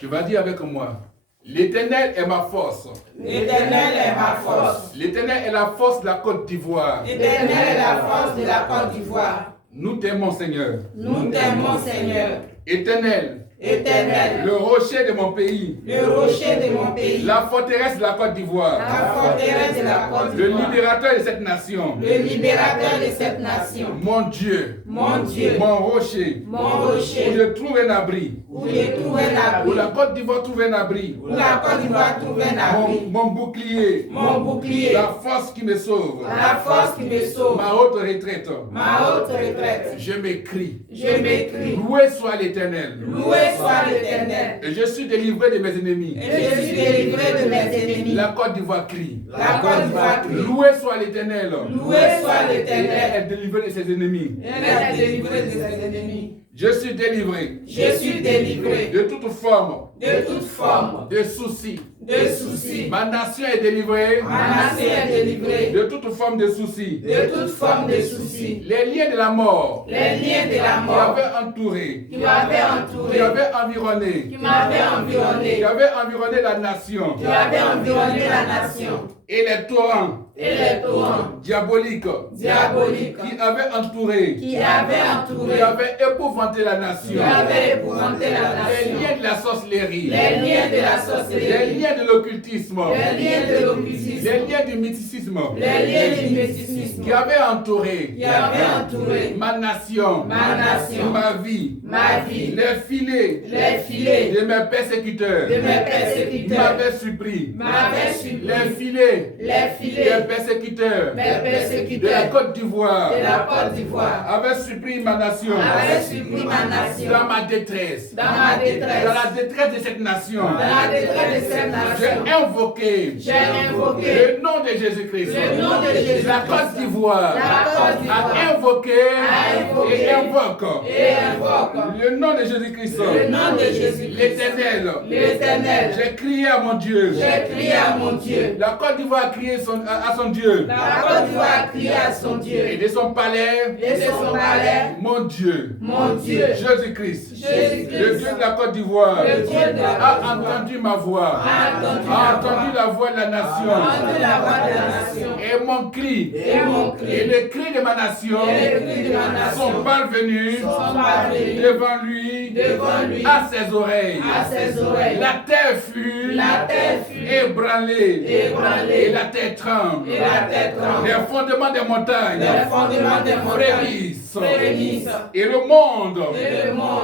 Tu vas dire avec moi. L'Éternel est ma force. L'Éternel est ma force. L'Éternel est la force de la Côte d'Ivoire. L'Éternel est la force de la Côte d'Ivoire. Nous t'aimons, Seigneur. Nous t'aimons, Seigneur. Éternel. Éternel, le rocher de mon pays, le rocher de mon pays, la forteresse de la Côte d'Ivoire, la forteresse de la Côte le d'Ivoire, libérateur de cette nation, le libérateur de cette nation, mon Dieu, mon Dieu, mon rocher, mon rocher, où je trouve un abri, où je trouve un abri, où la Côte d'Ivoire trouve un abri, où la Côte d'Ivoire trouve un abri, mon bouclier, mon bouclier, la force qui me sauve, la force qui me sauve, ma haute retraite, ma haute retraite. Je m'écris, loué soit l'Éternel, loué soit l'Éternel. Et je suis délivré de mes ennemis. Et je suis délivré de mes ennemis. La Côte d'Ivoire crie. La Côte d'Ivoire crie. Loué soit l'Éternel. Loué soit l'Éternel. Elle est délivrée de ses ennemis. Elle est délivrée de ses ennemis. Je suis délivré. Je suis délivré. De toute forme. De toute forme. De soucis. De soucis. Ma nation est délivrée. Ma nation est délivrée. De toute forme de soucis. De toute forme de soucis. Les liens de la mort. Les liens de la mort. Qui m'avaient entouré. Qui m'avaient entouré. Qui avaient environné. Qui m'avaient environné. Qui avaient environné la nation. Qui avaient environné la nation. Et les torrents. Et les torrents diaboliques. Diaboliques. Qui avaient entouré. Qui avaient entouré. Qui avaient épouvanté la nation. Qui avaient épouvanté la nation. Les liens de la sorcellerie. Les liens de la sorcellerie. Les liens de l'occultisme. Les liens de l'occultisme. Les liens du mysticisme. Les liens du mysticisme. Qui avaient entouré. Qui avaient entouré. Ma nation. Ma nation. Ma vie. Ma vie. Les filets. Les filets. De mes persécuteurs. De mes persécuteurs. M'avaient surpris. M'avaient surpris. Les filets. Les filets. Des persécuteurs. Mes persécuteurs. De la Côte d'Ivoire. De la Côte d'Ivoire. Avaient surpris ma nation. Avaient surpris ma nation. Dans ma détresse. Dans ma détresse. Dans la détresse de cette nation. Dans la détresse de cette nation. J'ai invoqué. Le nom de Jésus-Christ. Le nom de Jésus-Christ. La Côte d'Ivoire. La Côte d'Ivoire. A invoqué. Et invoque. Et invoque. Le nom de Jésus-Christ. Le nom de Jésus-Christ. L'Éternel. L'Éternel. J'ai crié à mon Dieu. J'ai crié à mon Dieu. La Côte d'Ivoire a crié à son Dieu. La Côte d'Ivoire a crié à son Dieu. Et de son palais. Et de son palais. Mon Dieu. Mon Dieu. Jésus-Christ. Jésus-Christ. Le Dieu de la Côte d'Ivoire. Le Dieu de la Côte a entendu ma voix. A entendu la voix de la nation. A entendu la voix de la nation. Et mon cri. Et mon cri. Et les cris de ma nation. Et les cris de ma nation. Sont parvenus. Devant lui. Devant lui. À ses oreilles. À ses oreilles. La terre fut. Ébranlée. Ébranlée. Et la terre tremble. Et la terre tremble. Les fondements des montagnes. Les fondements des montagnes. Frémissent. Et le monde.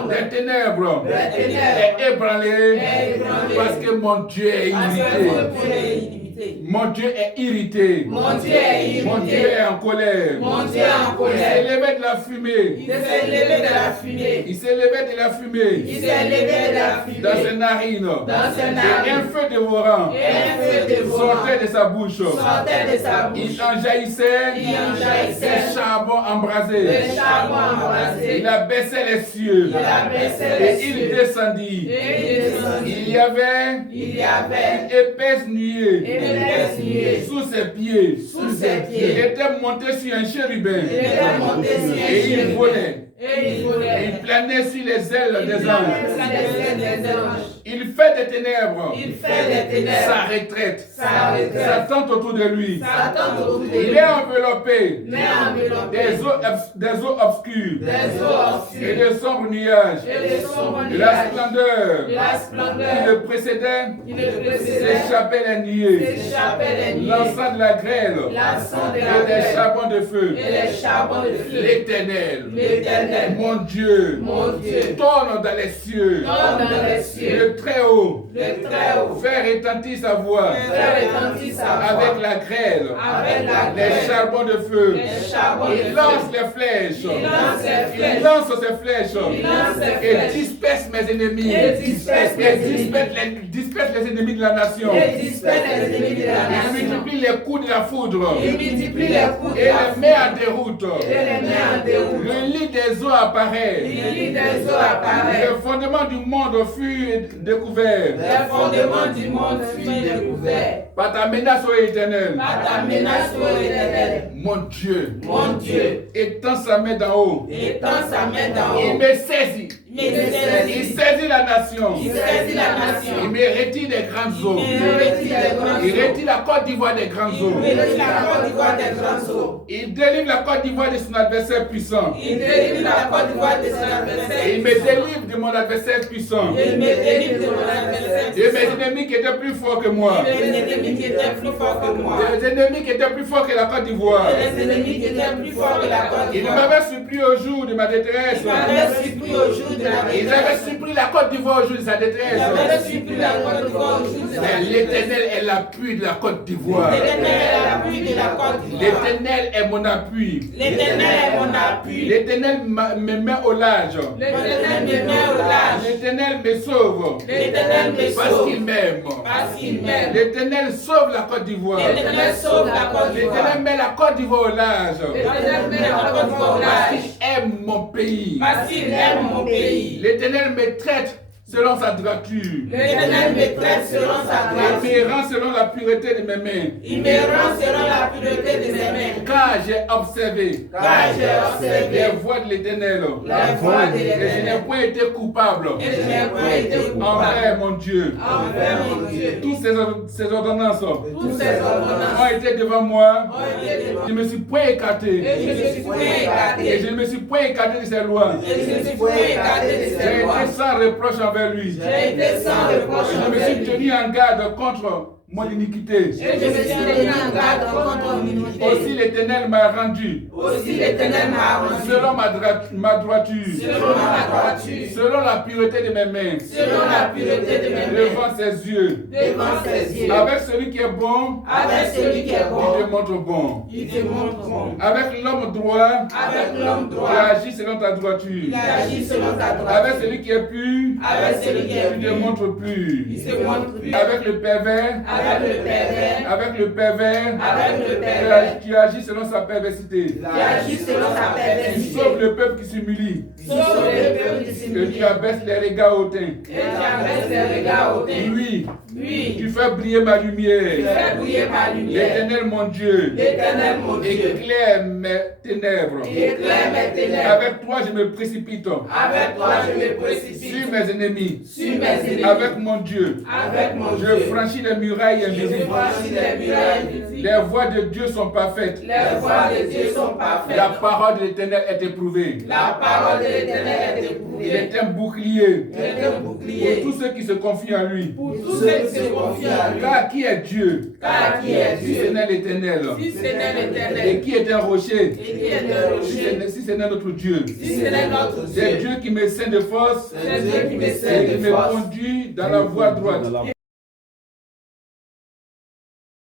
Des ténèbres. Est ébranlé. Parce que mon Dieu est irrité. Mon Dieu est irrité. Mon Dieu est irrité. Mon Dieu est en colère. Mon Dieu est en colère. Il s'est levé de la fumée. Il s'est levé de la fumée. Il s'est levé de la fumée. Il s'est levé de la fumée. Dans ses narines. Dans ses narines. Et un feu dévorant. Et un feu dévorant. Sortait de sa bouche. Sortait de sa bouche. Il en jaillissait. Il en jaillissait. Le charbon embrasé. Le charbon embrasé. Il abaissait les cieux. Il abaissait les cieux. Et il descendit. Et il descendit. Il y avait une épaisse nuée. Sous ses pieds. Il était monté sur un chérubin. Et il volait. Il planait sur les ailes des anges. Il fait des ténèbres. Sa retraite. Sa tente autour de lui. Il est enveloppé des eaux obscures. Et de sombres nuages. La splendeur qui le précédait s'échappait la nuée. L'encens de la grêle. Et des charbons de feu. L'Éternel. Mon Dieu, tourne dans les cieux, le Très-Haut, fait retentir sa voix, avec la grêle, les charbons de feu, il lance les flèches, il lance ses flèches, et disperse mes ennemis, disperse les ennemis de la nation, il multiplie les coups de la foudre, et les met en déroute, le lit des eaux apparaît. Le fondement du monde fut découvert. Par ta menace, ô Éternel. Mon Dieu. Étend sa main d'en haut. Il me saisit. Il saisit la nation. Il me retire des grandes eaux. Il retire la Côte d'Ivoire des grandes eaux. Il délivre la Côte d'Ivoire de son adversaire puissant. Il me délivre de mon adversaire puissant. De mes ennemis qui étaient plus forts que moi. Des ennemis qui étaient plus forts que la Côte d'Ivoire. Ils m'avaient supplié au jour de ma détresse. Ils avaient supplié la Côte d'Ivoire au jour de sa détresse. Mais l'Éternel est l'appui de la Côte d'Ivoire. L'Éternel est mon appui. L'Éternel me met au large. L'Éternel me sauve. Parce qu'il m'aime. L'Éternel sauve la Côte d'Ivoire. L'Éternel met la Côte d'Ivoire au large. Parce qu'il aime mon pays. L'Éternel me traite selon sa droiture. L'Éternel me traite selon sa droiture. Il me rend selon la pureté de mes mains. Car j'ai observé les voies de l'Éternel. Et je n'ai point été coupable envers mon Dieu. Toutes ces ordonnances ont été devant moi. Je ne me suis point écarté. Et je ne me suis point écarté de ses lois. J'ai été sans reproche envers lui. Je me suis tenu en garde contre mon iniquité. Aussi l'Éternel m'a rendu. Selon ma droiture. Selon la pureté de mes mains. Devant ses yeux. Avec celui qui est bon. Il te montre bon. Avec l'homme droit. Il agit selon ta droiture. Avec celui qui est pur. Tu te montres pur. Avec le pervers. Tu agis selon sa perversité. Tu sauves le peuple qui s'humilie. Et tu abaisses les regards hautains. Oui, tu fais briller ma lumière. L'Éternel mon Dieu éclaire mes ténèbres. Avec toi je me précipite sur mes ennemis. Avec mon Dieu je franchis les murailles invisibles. Les voies de Dieu sont parfaites. La parole de l'Éternel est éprouvée. Il est un bouclier pour tous ceux qui se confient en lui. Car qui est Dieu? Si ce n'est l'Éternel. Et qui est un rocher? Si ce n'est notre Dieu. C'est Dieu qui me ceint de force et qui me conduit dans la voie droite.